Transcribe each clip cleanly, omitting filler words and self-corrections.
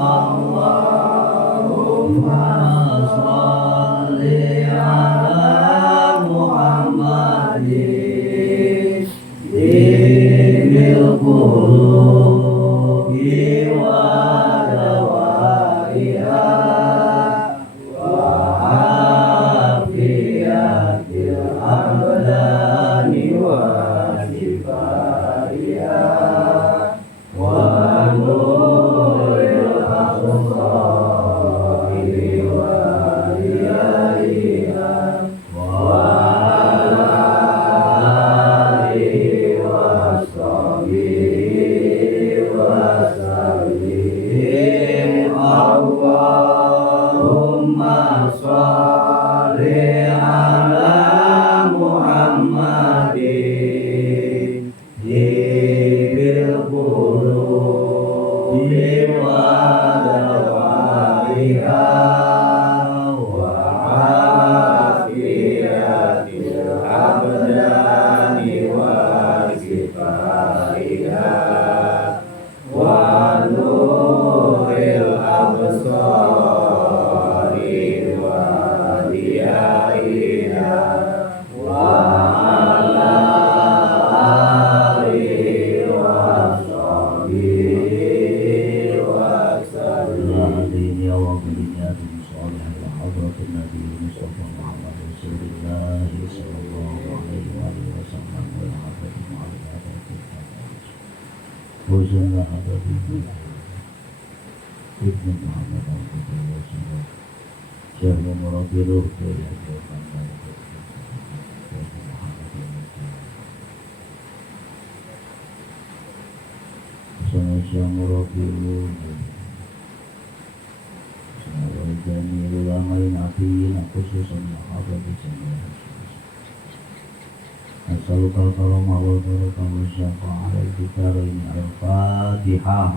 Allahumma sholli ala Muhammadin bil qulubi wa dawaiha wa afiyatil abdani wa shifaiha wa nuril absari wa riyaiha wa ala alihi wa sahbihi wa sallim. Allahumma sholli ala Muhammadin bil qulubi wa dawaiha wa afiyatil abdani wa shifaiha wa nuril absari wa riyaiha wa ala alihi wa sahbihi wa sallam. Ya wa billahi sholih wa hadratin nabi Mustafa Muhammad Rasulullah sallallahu alaihi wa sallam wa hadratin Huzun wa hadratin Ibnu Muhammad al-Qudus Syekh Murabiruh Syekh Murabiruh Jamil ulamain afiin khususan sahabat semua. Asalukal kalam awal kamu syafa'ah al-bikarain al-fatihah.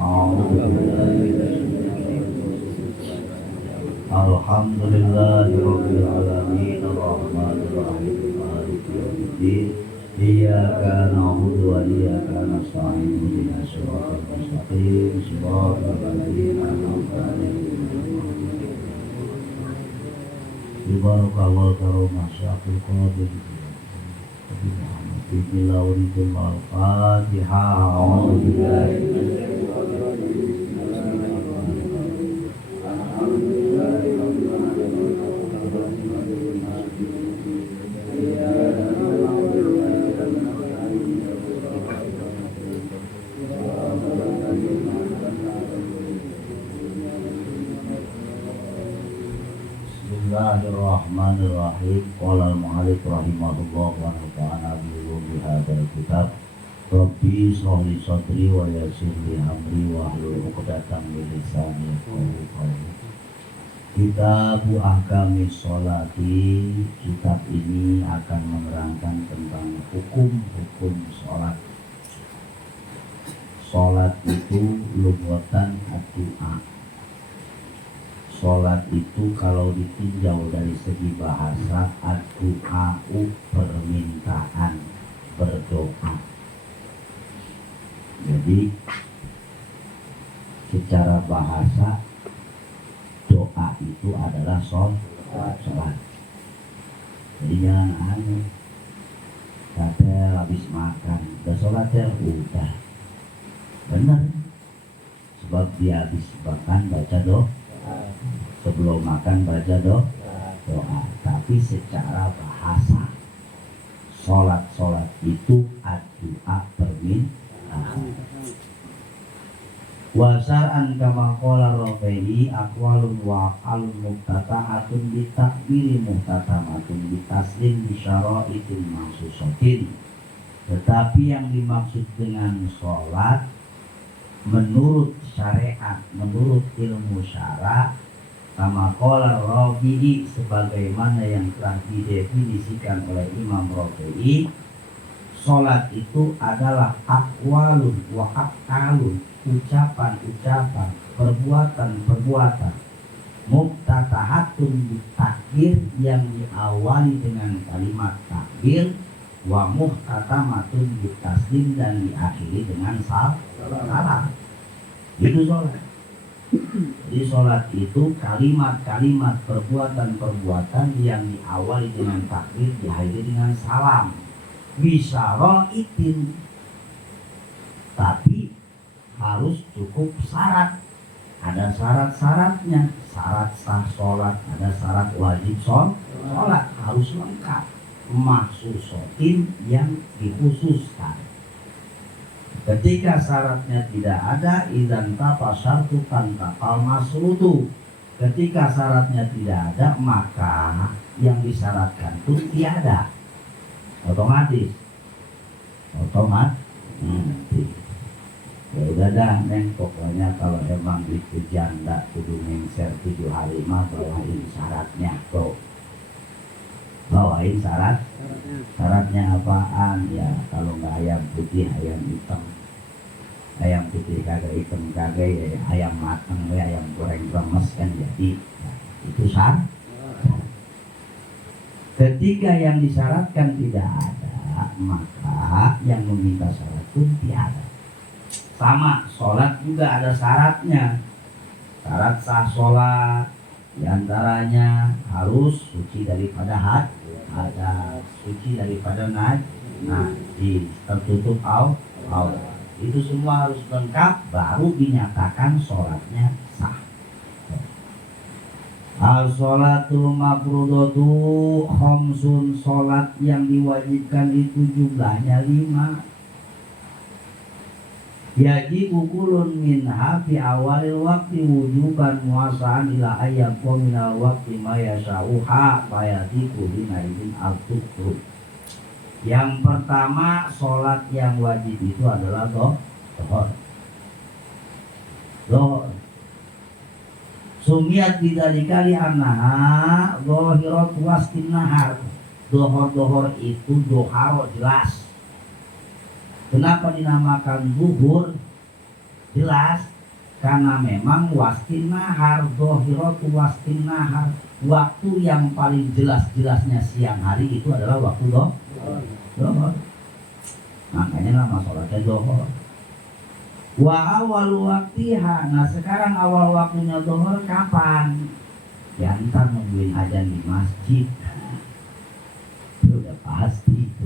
Alhamdulillahi rabbil alamin ar-rahmanir rahim maliki yaumiddin iyyaka na'budu wa iyyaka nasta'in ihdinas siratal mustaqim siratal ladzina an'amta 'alaihim Barakallahu karomah syafil qadir Nabi Muhammad Bismillah waritul al-fatihah Bismillahirrahmanirrahim. Qala al-mu'allif rahimahullah wa nafa'ana bi hadzal kitab. Rabbi shrah li sadri wa yassir li amri wa hlul 'uqdatam min lisani yafqahu qawli. Kitabu ahkamis sholati. Kitab ini akan menerangkan tentang hukum-hukum sholat. Sholat itu lughatan ad-du'a. Sholat itu kalau ditinjau dari segi bahasa ad-du'a'u permintaan, berdoa. Jadi secara bahasa doa itu adalah sholat. Jadi jangan aneh kata habis makan udah sholat ya udah benar, sebab dia habis makan baca doa, sebelum makan baca doa. Tapi secara bahasa sholat itu ad-du'a permintaan. Wasar'an kama qala Rafi'i aqwalun wa af'alun mubtata'atun bitakbiri muhtatamatun bitaslim bisyara'itin maksusatin. Tetapi yang dimaksud dengan sholat menurut syariat, menurut ilmu syara, kama qala Rafi'i, sebagaimana yang telah didefinisikan oleh Imam Rafi'i, sholat itu adalah aqwalun wa af'alun, ucapan-ucapan, perbuatan-perbuatan, muftatahatun bitakbir, yang diawali dengan kalimat takbir, wa muhtatamatun bitaslim, dan diakhiri dengan salam. Itu sholat. Jadi sholat itu kalimat-kalimat perbuatan-perbuatan yang diawali dengan takbir, diakhiri dengan salam. Bisa ro'itin, tapi harus cukup syarat. Ada syarat-syaratnya. Syarat sah sholat, ada syarat wajib sholat, harus lengkap. Maksusotin yang dikhususkan. Ketika syaratnya tidak ada, idzan tafasyartu tantakal masrutu. Ketika syaratnya tidak ada, maka yang disyaratkan pun tiada. Otomatis. Ya udah dah neng, pokoknya kalau emang itu janda kudu nengser 7 hari mah bawain syaratnya kok. Bawain syaratnya apaan ya? Kalau nggak ayam putih, ayam hitam. Ayam putih kagak, hitam kagak, ya ayam matang, ya ayam goreng remes kan jadi. Nah, itu syarat. Ketika yang disyaratkan tidak ada, maka yang meminta syarat pun tiada. Sama, sholat juga ada syaratnya. Syarat sah sholat diantaranya harus suci daripada hadas, suci daripada najis, tertutup aurat. Itu semua harus lengkap, baru dinyatakan sholatnya sah. Al-sholatu mafrudatu khamsun, sholat yang diwajibkan itu jumlahnya 5. Yajibu kulun minha fi awalil waktu wujuban muasaan ila ayyam minal waktu ma yasha'uha fayatiku binaidin al-tukru. Yang pertama, sholat yang wajib itu adalah dohor. Sumiat bidzalika li annaha dhahirat wastin nahar. Dohor itu doharo jelas. Kenapa dinamakan zuhur? Jelas karena memang wastin nahar, dhahiratu wastin nahar, waktu yang paling jelas-jelasnya siang hari itu adalah waktu dohor. Makanya nama sholatnya dohor. Wa awal waktiha, nah sekarang awal waktunya dohor kapan? Ya ntar nungguin azan di masjid. Itu udah pasti itu.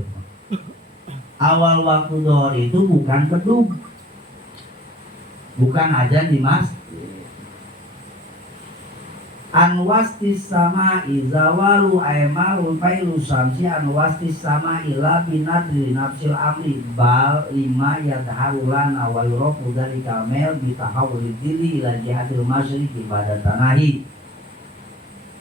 Awal waktu dohor itu bukan kedub, bukan azan di masjid. Anwastis sama izawalu aimalu failu samsi anwastis sama ila binadri nafsil amri bal lima yadharulana wa yurafu dari kamel bitahawulid diri ila jihadil masyriqi pada tanahi.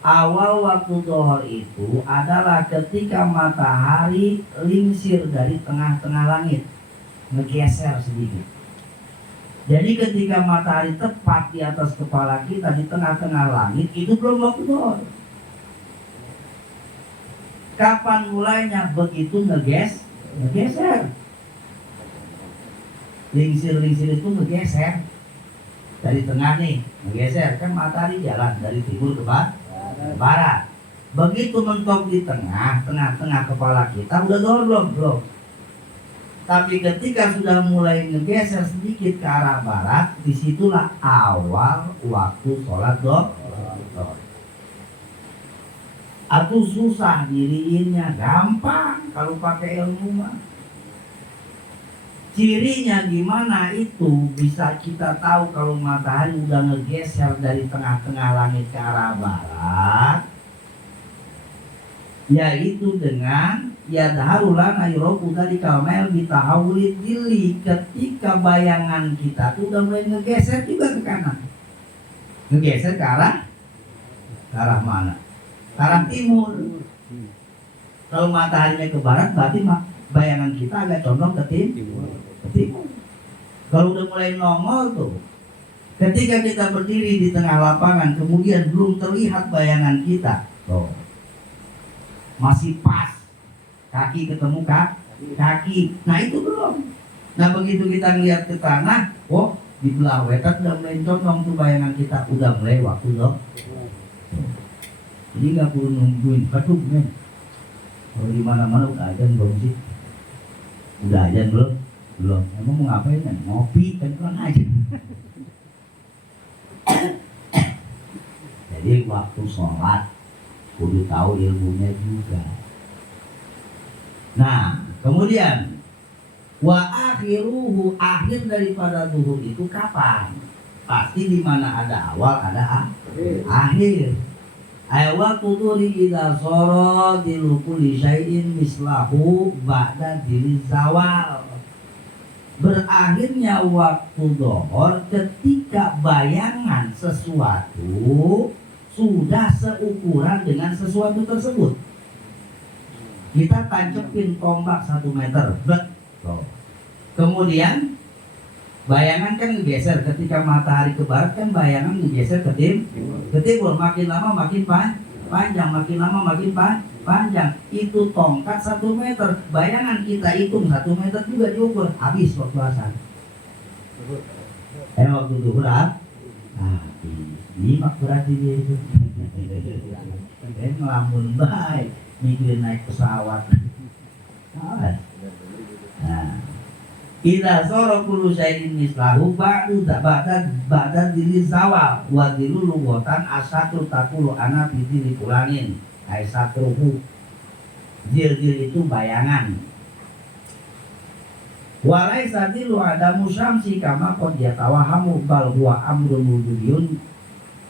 Awal waktu dohor itu adalah ketika matahari lingsir dari tengah-tengah langit, ngegeser sedikit. Jadi ketika matahari tepat di atas kepala kita di tengah-tengah langit, itu belum waktu dohor. Kapan mulainya? Begitu ngegeser. Lingsir itu ngegeser dari tengah nih, ngegeser kan matahari jalan dari timur ke barat. Begitu mentok di tengah kepala kita, udah dohor belum? Tapi ketika sudah mulai ngegeser sedikit ke arah barat, disitulah awal waktu sholat dohor. Atau susah diriinnya, gampang kalau pakai ilmu mah. Cirinya gimana itu bisa kita tahu kalau matahari udah ngegeser dari tengah-tengah langit ke arah barat, yaitu dengan yadharulana yuroku dari kamel bitahawulid dili, ketika bayangan kita tuh udah mulai ngegeser juga ke kanan, ngegeser ke arah mana? Ke arah timur. Kalau mataharinya ke barat berarti bayangan kita agak condong ke timur. Kalau udah mulai nongol tuh, ketika kita berdiri di tengah lapangan kemudian belum terlihat bayangan kita, tuh masih pas kaki ketemu kaki, nah itu belum. Nah begitu kita ngeliat ke tanah, oh di belah wetan udah mulai condong tuh bayangan kita, udah mulai waktu loh. Jadi nggak perlu nungguin keduk nih. Kalau di mana-mana udah ajan belum sih? Udah ajan belum? Emang mau ngapain kan? Ngopi kan aja. Jadi waktu sholat kudu tahu ilmunya juga. Nah, kemudian wa akhiruhu, akhir daripada zuhur itu kapan? Pasti di mana ada awal ada akhir. Waktu tuhuri idza sara dilukuli syai'in mislahu ba'da diri zawal. Berakhirnya waktu dohor ketika bayangan sesuatu sudah seukuran dengan sesuatu tersebut. Kita tancepin tombak 1 meter, kemudian bayangan kan geser ketika matahari ke barat, kan bayangan geser ke timur, makin lama makin panjang, makin lama makin panjang. Itu tongkat 1 meter, bayangan kita hitung 1 meter juga diukur, habis waktu asar. Waktu duhur nyimak berarti dia itu. Ngelamun baik, mikirin naik pesawat. Nah, idza sara kullu syai'in mislahu ba'da diri zawal wa dilu lughatan asatu taqulu ana fi diri fulanin ai satruhu. Dil itu bayangan. Walai sadilu adamu syamsi kama qad yatawahamu bal huwa amrun wujudiyun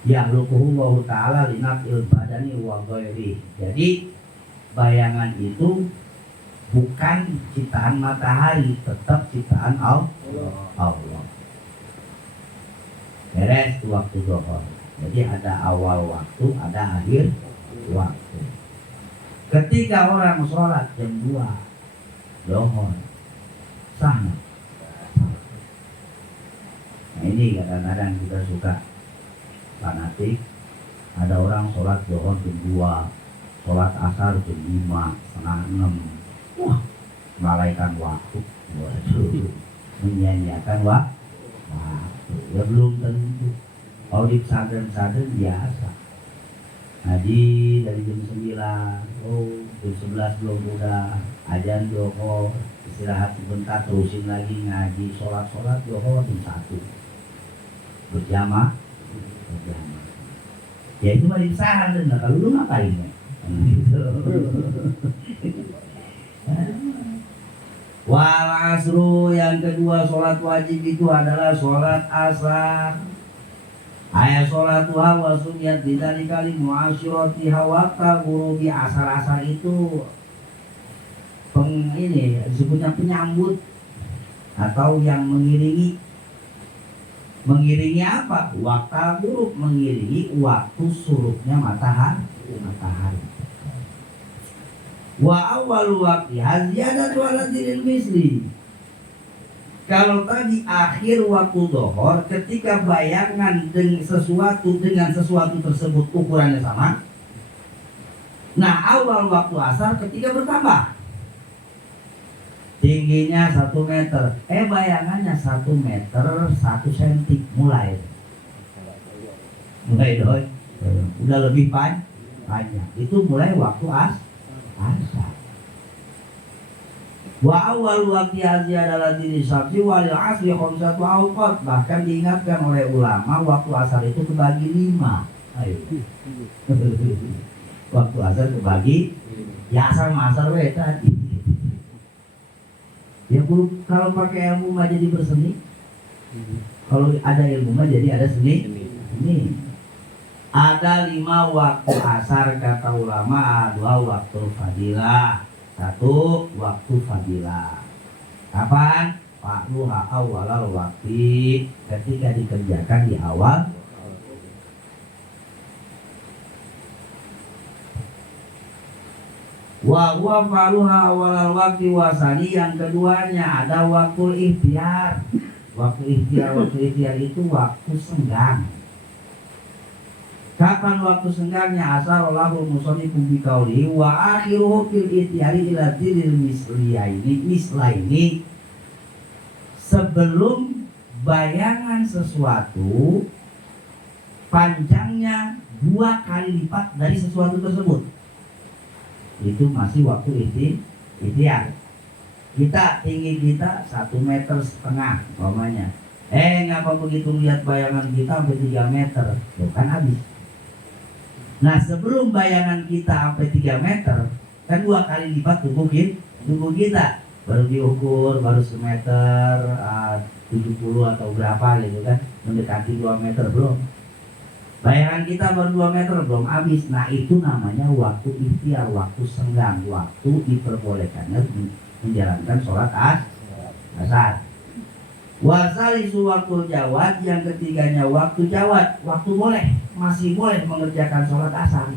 yahluquhu Allah ta'ala linafil badani wa ghairi. Jadi bayangan itu bukan ciptaan matahari, tetap ciptaan Allah. Beres waktu zuhur. Jadi ada awal waktu, ada akhir waktu. Ketika orang sholat jam 2 zuhur sah. Nah ini kadang-kadang kita suka fanatik. Ada orang sholat zuhur jam 2, sholat asar jam 5, setengah 6. Wah, melalaikan waktu. Waduh, menyanyiakan waktu. Ya belum tentu. Kalau di pesantren-pesantren biasa. Ngaji dari jam 9, jam 11 belum udah azan zuhur, istirahat sebentar terusin lagi ngaji, sholat zuhur jam 1. Berjamaah. Ya itu mah di pesantren. Nah, kalau lu ngapain ya? Wal asru, yang kedua sholat wajib itu adalah sholat asar. Ayat sholat duha wa sunniyat bidzalika li mu'asyirati hawaka gurubi. Asar itu ini disebutnya penyambut atau yang mengiringi. Mengiringi apa? Waktu gurub, mengiringi waktu surutnya matahari. Wa awal waqti haziyadatu ala diril misli. Kalau tadi akhir waktu dohor ketika bayangan dengan sesuatu tersebut ukurannya sama. Nah awal waktu asar ketika bertambah tingginya 1 meter, bayangannya 1 meter 1 senti mulai doi, udah lebih panjang. Itu mulai waktu asar. Wa awal waqti adalah diri sabsi walil asri khamsatu awqat. Bahkan diingatkan oleh ulama waktu asar itu kebagi 5. Ayo. Waktu asar kebagi, ya asar masar tadi. Ya kalau pakai ilmu mah jadi berseni. Kalau ada ilmu mah jadi ada seni. Ada 5 waktu asar kata ulama, 2 waktu fadilah, 1 waktu fadilah. Kapan? Fa'luha awalal waktu, ketika dikerjakan di awal. Wa huwa fa'luha awalal waktu wasani, yang keduanya ada waktu ikhtiar. Waktu ikhtiar itu waktu senggang. Kapan waktu senggangnya? Asarallahu musannifu biqauli wa akhiruhu fil ihtiyari ila diril mislaini. Sebelum bayangan sesuatu panjangnya 2 kali lipat dari sesuatu tersebut, itu masih waktu ikhtiar. Tinggi kita 1,5 meter umpamanya. Ngapa begitu lihat bayangan kita sampai 3 meter? Itu kan habis. Nah sebelum bayangan kita sampai 3 meter, kan 2 kali lipat tubuh kita. Baru diukur, baru semeter 70 atau berapa gitu kan, mendekati 2 meter belum. Bayangan kita baru 2 meter belum habis. Nah itu namanya waktu ikhtiar, waktu senggang, waktu diperbolehkannya menjalankan sholat asar. Wasalisu waktu jawad, yang ketiganya waktu jawad, waktu masih boleh mengerjakan sholat asar.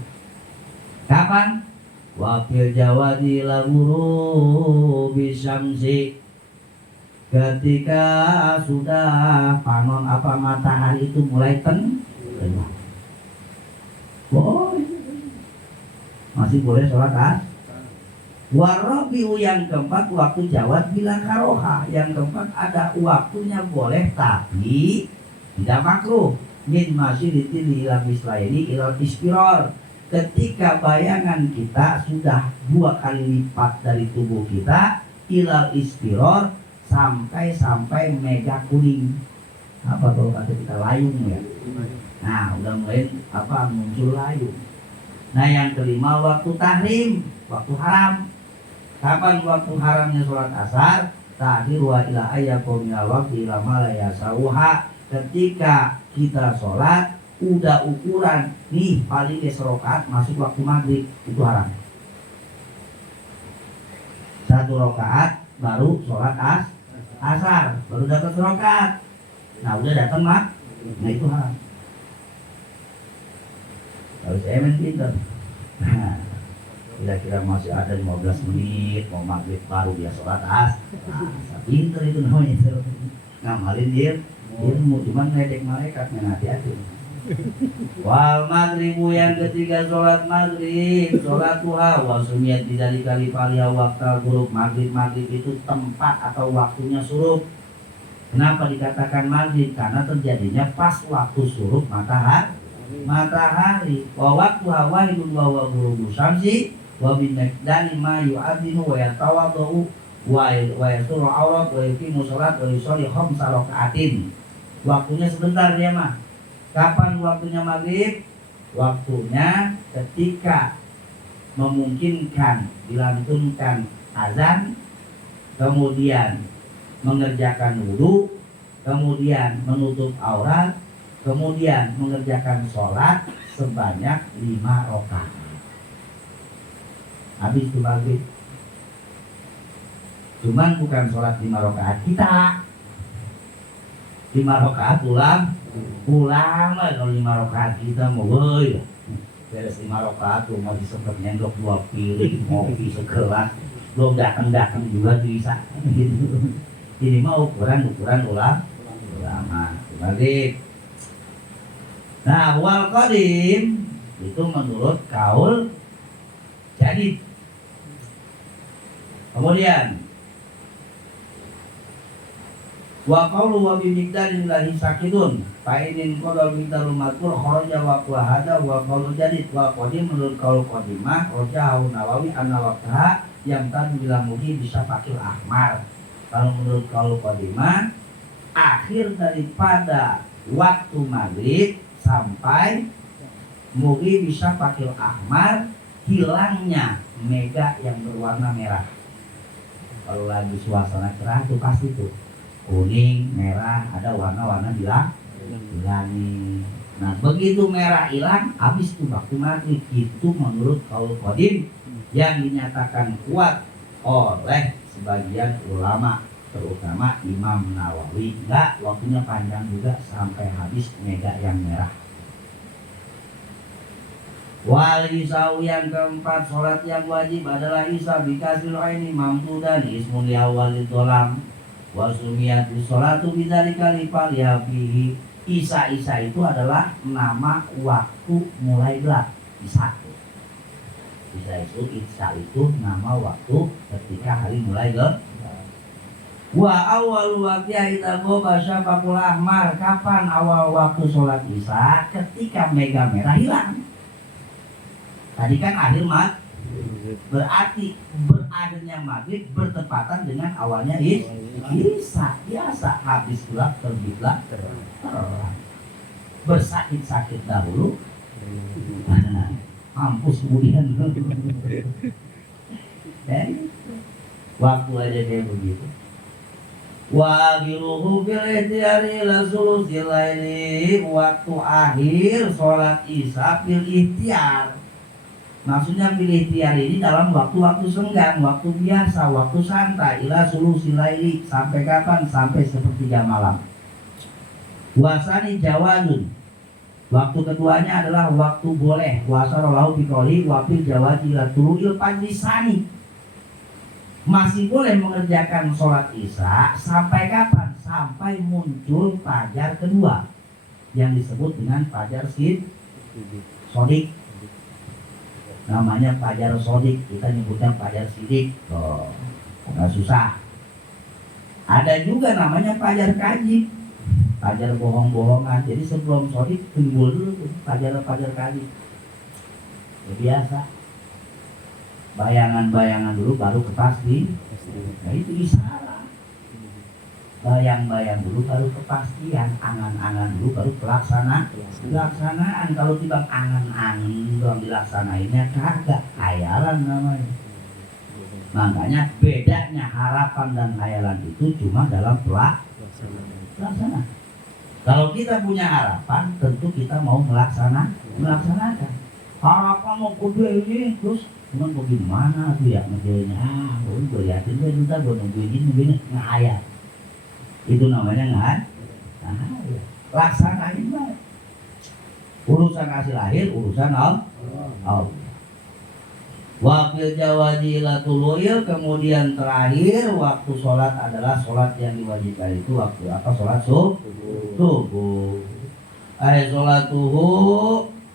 Kapan? Wafil jawadi laguru bisyamsi, ketika sudah panon matahari itu mulai tengah. Masih boleh sholat asar. Warabiu yang keempat waktu jawad bilang karoha, yang keempat ada waktunya boleh tapi tidak makruh. Min masyiditi ila mislaini ila ispiror, ketika bayangan kita sudah 2 kali lipat dari tubuh kita, ilal ispiror, sampai mega kuning. Apa kalau kata kita layung ya? Nah udah mulai muncul layung. Nah yang kelima waktu tahrim, waktu haram. Kapan waktu haramnya sholat asar? Ta'khir wa ila ayyakum minal waqti ila ma la yasauha, ketika kita sholat udah ukuran nih paling 1 rakaat masuk waktu maghrib, itu haram. 1 rakaat baru sholat asar, baru dapat 1 rakaat. Nah udah datang nah itu haram. Harus emen pinter. Nah kira-kira masih ada 15 menit mau maghrib baru dia sholat pinter itu namanya. Ngamalin dia ilmu, cuman ngedek malaikat hati-hati. Wal maghribu, yang ketiga sholat maghrib, sholat duha. Wa sumiyat bidali kali palia waktu gurub, maghrib itu tempat atau waktunya suruk. Kenapa dikatakan maghrib? Karena terjadinya pas waktu suruk matahari. Wa waktu hawaidun wa ghurubu syamsi wa bin miqdari ma yu'adzinu wa yatawaddu wa yasuru aurat wa yuqimu shalat wa yusalli khamsa raka'atin. Waktunya sebentar dia mah. Kapan waktunya maghrib? Waktunya ketika memungkinkan dilantunkan azan, kemudian mengerjakan wudu, kemudian menutup aurat, kemudian mengerjakan sholat sebanyak 5 rakaat. Habis itu maghrib. Cuman bukan sholat 5 rakaat kita. 5 rakaat ulang lah. Kalau 5 rakaat kita mau beres 5 rakaat tuh mau disempet nyendok 2 piring, ngopi segelas, belum datang juga bisa gitu. Ini mah ukuran ulama maghrib. Nah wal qadim itu menurut kaul jadi. Kemudian wa qawlu wa bi miqdarin lahi sakidun fa inin qadal miqdarul madkur kharaja wa hada wa qawlu jadid. Wa qadim menurut kaul qadimah rojahu Nawawi anna waqtaha yang tadi bilang mugi bisa pakil ahmar. Kalau menurut kaul qadimah akhir daripada waktu maghrib sampai mugi bisa pakil ahmar, hilangnya mega yang berwarna merah. Kalau lagi suasana cerah itu pasti tuh kuning, merah, ada warna-warna hilangi. Nah begitu merah hilang, habis tuh waktu maghrib. Itu menurut kaul qadim yang dinyatakan kuat oleh sebagian ulama, terutama Imam Nawawi. Enggak, waktunya panjang juga sampai habis mega yang merah. Wal isau yang keempat, sholat yang wajib adalah isya bikasril aini mamdudan ismun li awwalid dolam wa sumiyatu sholatu bidzalika li falihafihi. Isya itu adalah nama waktu mulai gelap. Isya itu nama waktu ketika hari mulai gelap. Wa awal waqtiha idza ghaba syafaqul ahmar. Kapan awal waktu sholat isya? Ketika mega merah hilang. Tadi kan akhir berarti berakhirnya maghrib bertepatan dengan awalnya isya. Biasa habis gelap terbitlah terang. Bersakit-sakit dahulu Mampus kemudian. Waktu aja kayak begitu. Wa akhiruhu bil ihtiyari la sulusil laili, waktu akhir sholat isya bil ihtiyar. Maksudnya bil ihtiyar ini dalam waktu-waktu senggang, waktu biasa, waktu santai, ila sulusil laili, sampai kapan? Sampai sepertiga malam. Wasani jawazun, waktu keduanya adalah waktu boleh. Wasarallahu biqouli wa fil jawazi la tulu'il fajrisani, masih boleh mengerjakan sholat isya sampai kapan? Sampai muncul fajar kedua yang disebut dengan fajar sodik. Namanya fajar sodik, kita nyebutnya fajar sidik. Oh, nggak susah. Ada juga namanya fajar kajib, fajar bohong-bohongan. Jadi sebelum sodik timbul dulu fajar kajib. Biasa. Bayangan-bayangan dulu baru kepastian. Nah itu isalah. Bayang-bayang dulu baru kepastian. Angan-angan dulu baru pelaksanaan. Kalau tiba angan-angan doang dilaksanainnya kagak, hayalan namanya. Makanya bedanya harapan dan hayalan itu cuma dalam pelaksanaan. Kalau kita punya harapan, tentu kita mau melaksanakan. Harapan mau kudu ini terus cuman bagaimana tuh ya ngerjainnya? Gue liatin gue juga, gue nungguin ngayat. Itu namanya ngayat. Laksanain lah. Urusan hasil akhir, urusan Allah. Wakil jawazi ila tulu'il, kemudian terakhir waktu sholat adalah sholat yang diwajibkan itu waktu apa? Sholat subuh. Sholatuhu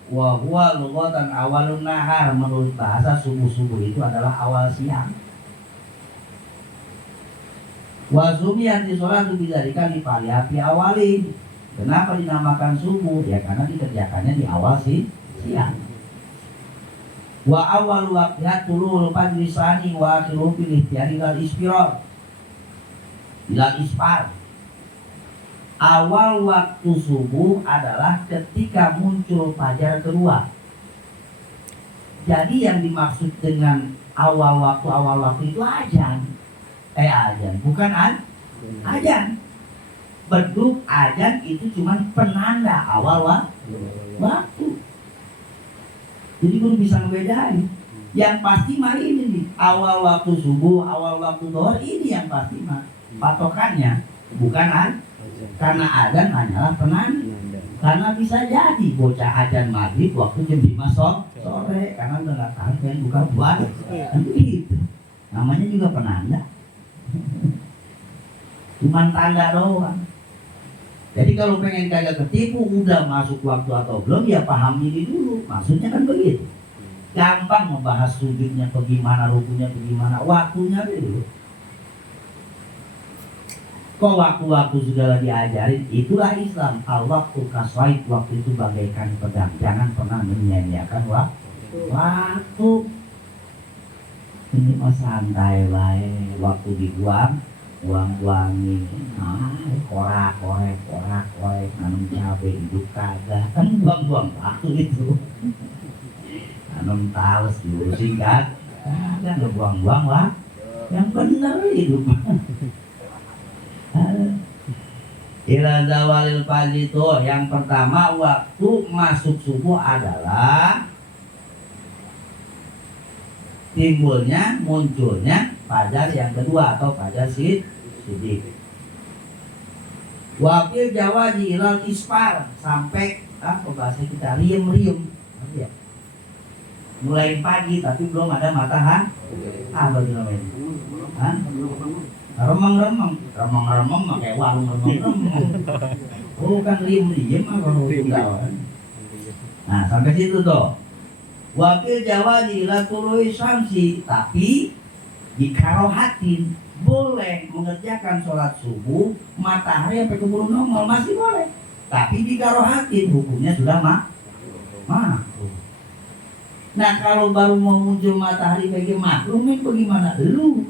wa huwa lughatan awalun nahar, menurut bahasa subuh itu adalah awal siang. Wa sumiyati sholatu bidzalika li faliati awalin. Kenapa dinamakan subuh? Ya karena dikerjakannya di awal siang. Wa awal waqtiha tulul fajrisani wa akhiru fil ihtiyari lal isfar. Awal waktu subuh adalah ketika muncul fajar kedua. Jadi yang dimaksud dengan awal waktu itu ajan, bukan ajan. Beduk ajan itu cuma penanda awal waktu. Jadi gue bisa ngebedain. Yang pasti mah ini nih, awal waktu subuh, awal waktu zuhur, ini yang pasti mah. Patokannya bukan karena adzan hanyalah penanda. Karena bisa jadi bocah adzan maghrib waktu jam 5 sore karena udah nggak tahan pengen buka puasa. Itu namanya juga penanda. Cuman tanda doang. Jadi kalau pengen kagak ketipu udah masuk waktu atau belum ya paham diri dulu. Maksudnya kan begitu. Gampang membahas sujudnya bagaimana, rukunya bagaimana, waktunya dulu. Kok waktu-waktu sudah diajarin, itulah Islam. Al-waqtu kaswaid, waktu itu bagaikan pedang. Jangan pernah menyia-nyiakan waktu. Ini mah santai baik, waktu dibuang, buang-buangin. Korak-korek, nanam cabai hidup kagak. Kan buang-buang waktu itu. Nanam talas dulu singkat. Kagak buang-buang lah. Yang benar hidup. Ila zawalil fajri itu yang pertama waktu masuk subuh adalah munculnya fajar yang kedua atau fajar sidik. Wakil jawazi ilal isfar, sampai bahasa kita riem ya. Mulai pagi tapi belum ada matahari. Apa namanya? Remang pakai warung remang. Oh kan riem kalau tinggal. Nah sampai situ tuh. Wakil jawazi ila tulu'i syamsi, tapi dikarohatin boleh mengerjakan sholat subuh matahari sampai keburu nongol masih boleh. Tapi dikarohatin hukumnya sudah makruh. Nah kalau baru mau muncul matahari bagi makhluk nih bagaimana lu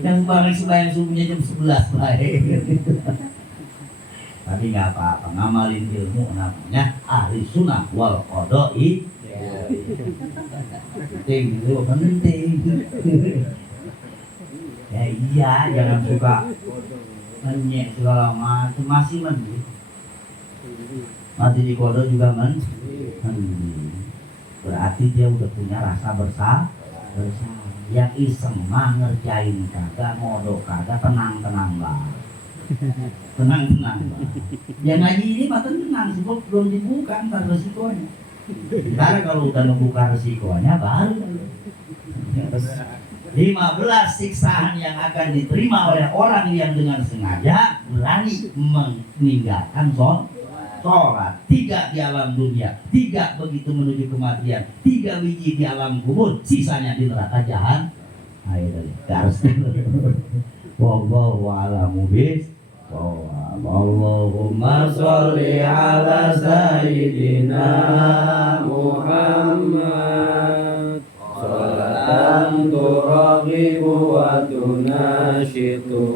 yang bareng sembahyang subuhnya jam 11 baik. Tapi nggak apa-apa, ngamalin ilmu namanya ahli sunnah wal qadai. Penting itu penting. Ya iya, jangan suka menyek segala macam, masih mending. Mati di kodo juga mending. Berarti dia udah punya rasa bersalah. Yang iseng mah ngerjain kagak, modok kagak, tenang-tenang lah. Tenang-tenang lah. Yang ngaji ini mah tenang, sih belum dibuka ntar resikonya. Karena kalau udah membuka resikonya baru 15 siksaan yang akan diterima oleh orang yang dengan sengaja berani meninggalkan sholat. 3 di alam dunia, 3 begitu menuju kematian, 3 biji di alam kubur, sisanya di neraka jahan. Ayo dari garis. Wallahu a'lamu bishawab. Allahumma sholli ala sayyidina Muhammad sholatan turaghibu wa tunashitu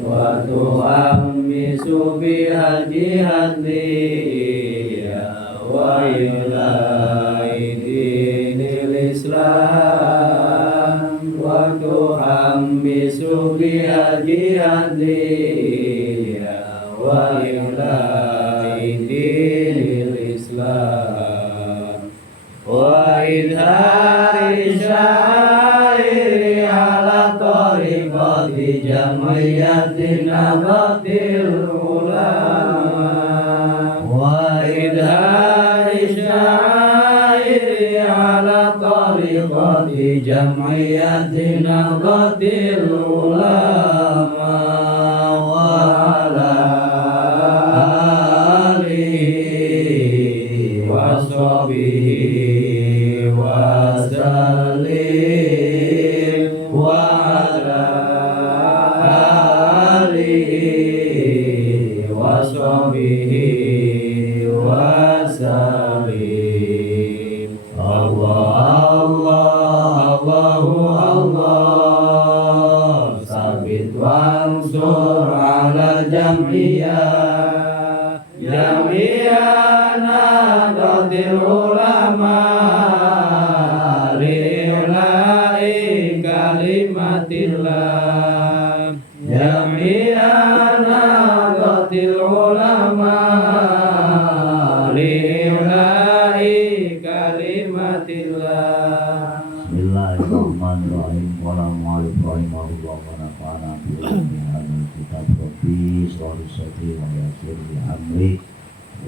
wa tuhammisu biha jihadliya wa ilai dinil Islam wa tuhammisu biha jihadliya wa ilai dinil Islam wa idhari syairi ala tariqati jam'iyatin nabatil ulama wa idhari syairi ala tariqati jam'iyatin nabatil ulama wa ala alihi wa sahbihi wa sallim wa ala alihi wa sahbihi wa sallim. Allah Allah Allahu Allah sabit wansur ala jam'iyah jam'iyah nadatil ulama li'ilai kalimatillah jam'iyah nadatil ulama li'ilai kalimatillah. Bismillahirrahmanirrahim. Wassalamualaikum warahmatullahi wabarakatuh. Kitab Rabbi sholli sadri wa yassir li amri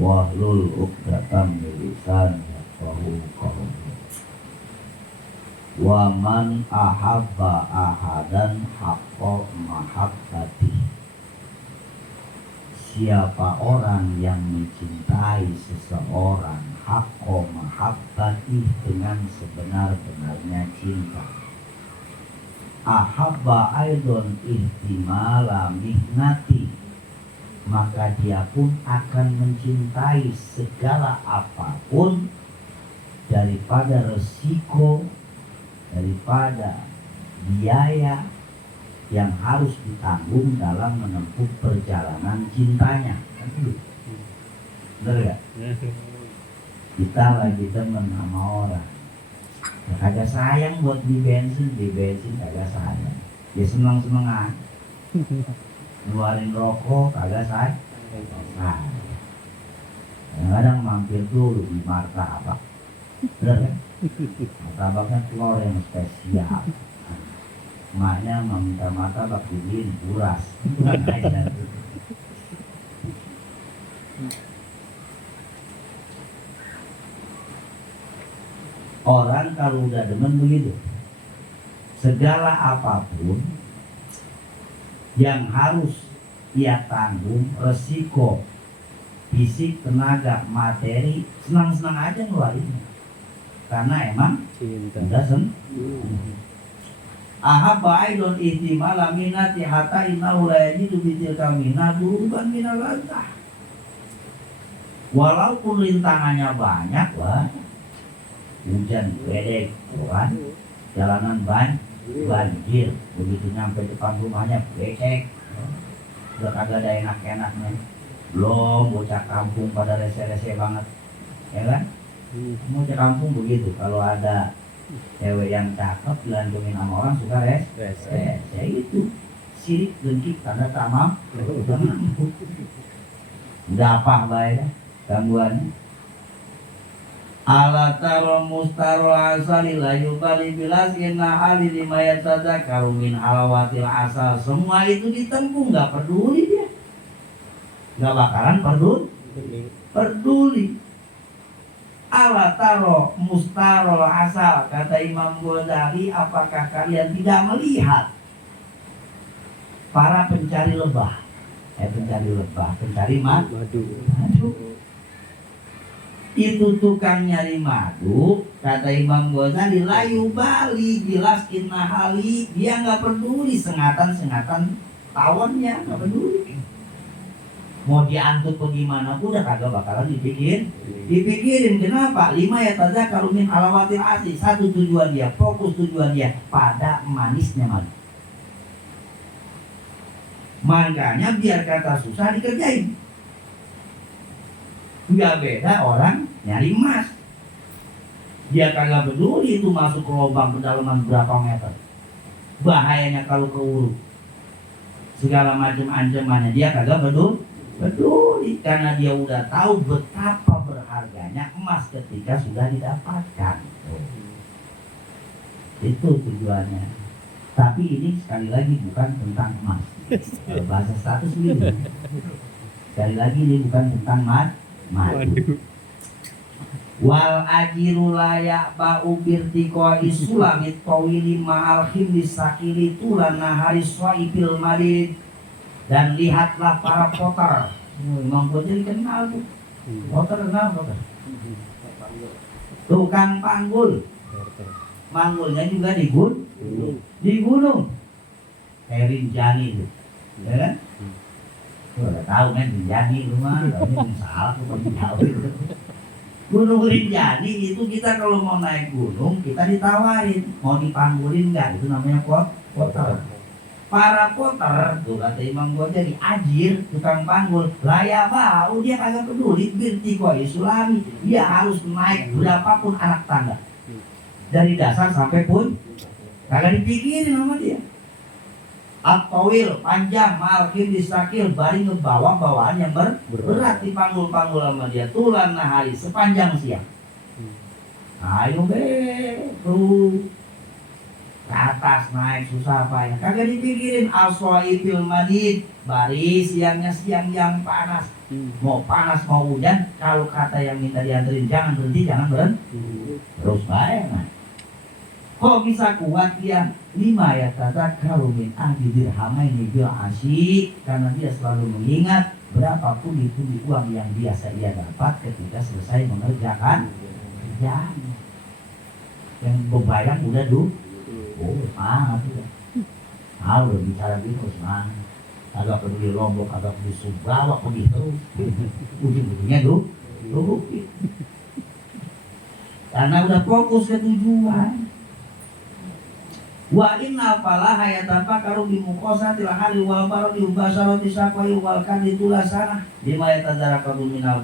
wahlul 'uqdatam min lisani yafqahu qawli. Wa man ahabba ahadan haqqa mahabbati. Siapa orang yang mencintai seseorang haqqa mahabbati dengan sebenar-benarnya cinta. Ahabba aidon ihtimala mihnati, maka dia pun akan mencintai segala apapun daripada resiko, daripada biaya yang harus ditanggung dalam menempuh perjalanan cintanya. Bener gak? Kita lagi temen sama orang, ya kagak sayang buat di bensin kagak sayang. Dia seneng-senengan ngeluarin rokok kagak sayang. Kadang-kadang mampir dulu di martabak. Bener kan? Martabaknya telur yang spesial. Emaknya meminta martabak dibeliin buras. Orang kalau udah demen begitu, segala apapun yang harus ia tanggung, resiko fisik, tenaga, materi, senang-senang aja ngeluarinnya, karena emang cinta. Udah ahabba aidon ihtimala minati hatta innahu la yajidu bitilka minadurban minalantah. Walaupun rintangannya banyak, wah, hujan bedek, kan, jalanan banjir, begitu nyampe depan rumahnya becek, udah kagak ada enak-enaknya. Belum bocah kampung pada rese-rese banget, ya kan? Bocah kampung begitu, kalau ada cewek yang cakep dilanjungin sama orang suka rese. Ya itu sirik dengki tanda tamam. Udah apa baik gangguannya. Ala taro mustaro asali layu bali bilas inna ali limayat saja karumin alawatil asal. Semua itu ditempuh, nggak peduli dia, nggak bakalan peduli. Ala taro mustaro asal, kata Imam Ghazali, apakah kalian tidak melihat para pencari lebah, pencari madu. Itu tukang nyari madu, kata Imam Ghazali, layu bali jelas inahali, dia nggak peduli sengatan tawonnya, nggak peduli. Mau diantuk bagaimana pun udah kagak bakalan dipikirin. Kenapa? 5 ya taza karumin alawatil asli. Satu tujuan dia, fokus tujuan dia pada manisnya madu. Makanya biar kata susah dikerjain. Gak beda orang nyari emas, dia kagak peduli itu masuk ke lubang kedalaman berapa meter, bahayanya kalau keuruk, segala macam ancamannya dia kagak peduli, karena dia udah tahu betapa berharganya emas ketika sudah didapatkan. Itu tujuannya. Tapi ini sekali lagi bukan tentang emas, bahasa status ini. Sekali lagi ini bukan tentang madu. Wal ajiru layak ba'u birtiko isulamit tawili ma'al khimlis sakili tulan nahari swaipil madid. Dan lihatlah para poter. Imam Ghazali kenal tuh. Poter kenal poter. Tukang panggul. Manggulnya juga di gunung. Rinjani itu, ya kan? Udah tahu kan Rinjani rumah, tapi salah tuh pergi jauh. Gunung Rinjani itu kita kalau mau naik gunung kita ditawarin mau dipanggulin nggak, itu namanya poter. Para poter tuh kata Imam Ghazali ajir tukang panggul layak bau, dia kagak peduli birtiko isulami, dia harus naik berapapun anak tangga dari dasar sampai pun kagak dipikirin sama dia. At-tawil panjang malkin disakil bari ngebawa bawaan yang berat dipanggul-panggul sama dia tulan nahari sepanjang siang. Ayo tuh ke atas naik susah payah kagak dipikirin al-swaipil madid, bari siangnya siang yang panas, mau panas mau hujan, kalau kata yang minta dianterin jangan berhenti jangan berhenti terus bayang. Kok bisa kuat dia? 5 ya tata karumin ahdi dirhamaini bil asyik, karena dia selalu mengingat berapapun pundi uang yang biasa ia dapat ketika selesai mengerjakan kerjaan. Yang bebayang udah semangat udah. Udah bicara gitu semangat. Agak peduli Lombok, agak peduli Sumbawa, peduli terus. Ujung-ujungnya karena udah fokus ke tujuan. Wa inna fala hayatan fakaru bimuqasatil hali wal bardi ubasarati saqai wal kadi tulasana lima yatazarakatu minal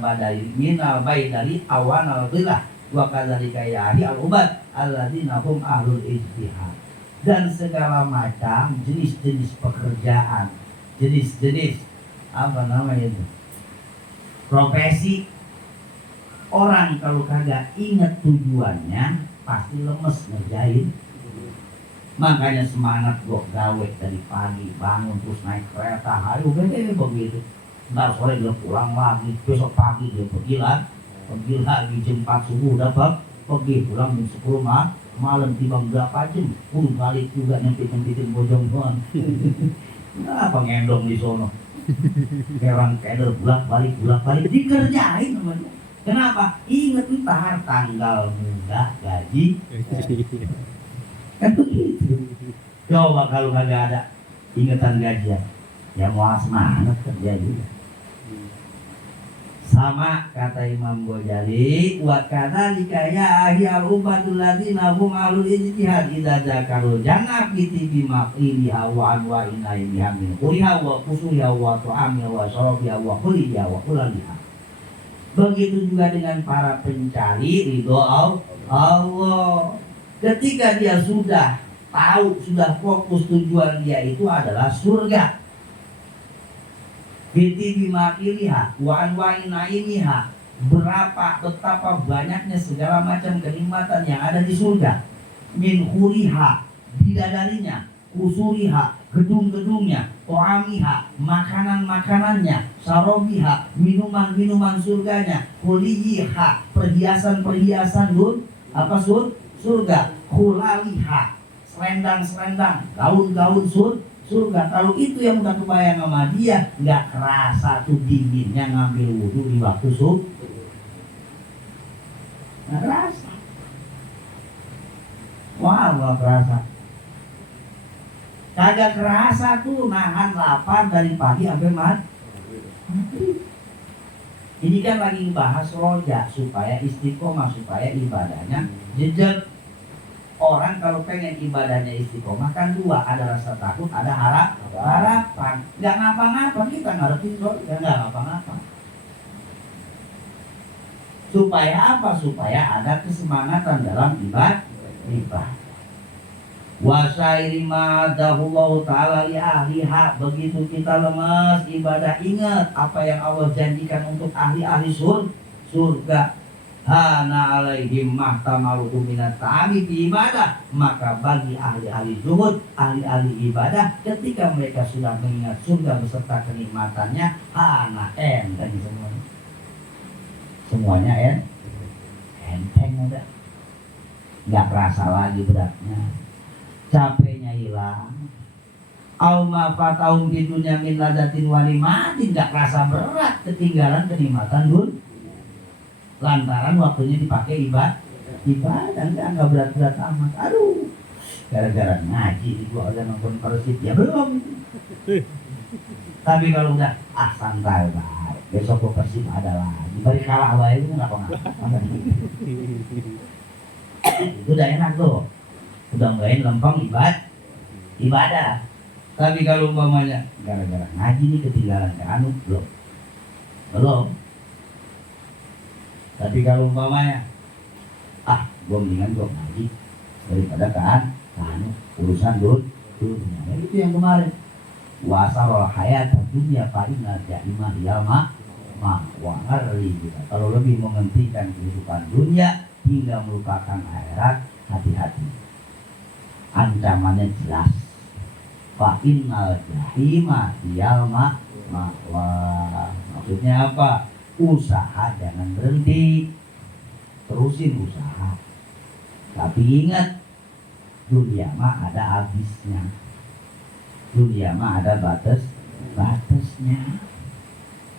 baidali awanal billah wa kadzalika yahi al ubad alladzina hum ahlul ijtihad. Dan segala macam jenis-jenis pekerjaan, jenis-jenis apa namanya itu, profesi, orang kalau kagak ingat tujuannya pasti lemes ngerjain. Makanya semangat gua gawe dari pagi, bangun terus naik kereta, ayo begitu. Ntar sore dia pulang lagi, besok pagi dia pergi lagi jam 4 subuh dapat pergi, pulang jam 10 malam tiba berapa jam, balik juga nyempit-nyempitin bojong-bojong. Kenapa ngendong di sono? Orang keder bolak-balik dikerjain namanya. Kenapa? Ingat ntar tanggal muda gaji. Kan begitu. Coba kalau kagak ada ingatan gajian, ya mau semangat kerja juga. Sama kata Imam Ghazali, wa kadzalika ya ahyal ummatul ladzina hum alul ijtihad idza zakarul jannah bi maqiliha wa anwa'ina min quriha wa qusuliha wa ta'amiha wa syarabiha wa quliha wa qulaliha. Begitu juga dengan para pencari ridho Allah. Ketika dia sudah tahu, sudah fokus tujuan dia itu adalah surga, Biti bimakiliha wa anwa'i naimiha, betapa banyaknya segala macam kenikmatan yang ada di surga. Min huriha, bidadarinya, kusuriha, gedung-gedungnya, to'amiha, makanan-makanannya, sarobiha, minuman-minuman surganya, kuliyiha, perhiasan-perhiasan surga, kulaliha, selendang-selendang, gaun-gaun surga. Kalau itu yang udah kebayang sama dia, nggak kerasa tuh dinginnya ngambil wudhu di waktu subuh, nggak kerasa. Wah, nggak kerasa. Kagak kerasa tuh nahan lapar dari pagi sampai maghrib. Ini kan lagi bahas roja supaya istiqomah, supaya ibadahnya jejak. Orang kalau pengen ibadahnya istiqomah kan dua, ada rasa takut, ada harapan. Nggak ngapa-ngapa, kita ngarepin surga, nggak ngapa-ngapa. Supaya apa? Supaya ada kesemangatan dalam ibadah. Wasairi ma'adahullahu ta'ala li ahliha. Begitu kita lemas ibadah, ingat apa yang Allah janjikan untuk ahli-ahli surga. Hana alaihim mahtamaluhu minat ta'ami fi ibadah. Maka bagi ahli-ahli zuhud, ahli-ahli ibadah, ketika mereka sudah mengingat surga beserta kenikmatannya, hana enteng semuanya. Semuanya enteng udah. Gak kerasa lagi beratnya, capeknya hilang. Auma fatahum di dunia min ladatin walimatin, gak kerasa berat ketinggalan kenikmatan lantaran waktunya dipakai ibadah nggak berat-berat amat. Aduh, gara-gara ngaji gua udah nonton Persib ya belum. Tapi kalau udah santai baik, besok gua Persib ada lagi, balik kalah baik itu nggak apa-apa. Itu udah enak tuh, udah ngelain lempeng ibadah. Tapi kalau umpamanya gara-gara ngaji nih ketinggalan belum. Tapi kalau umpamanya gue mendingan gue ngaji daripada urusan dunia. Ya, itu yang kemarin wasarul hayat dunia paling jaimah yama wa ngeri juga. Kalau lebih menghentikan kehidupan dunia hingga melupakan akhirat, hati-hati, ancamannya jelas. Fa innal jahima yalma ma'wa. Maksudnya apa? Usaha jangan berhenti, terusin usaha. Tapi ingat, dunia mah ada habisnya, dunia mah ada batasnya.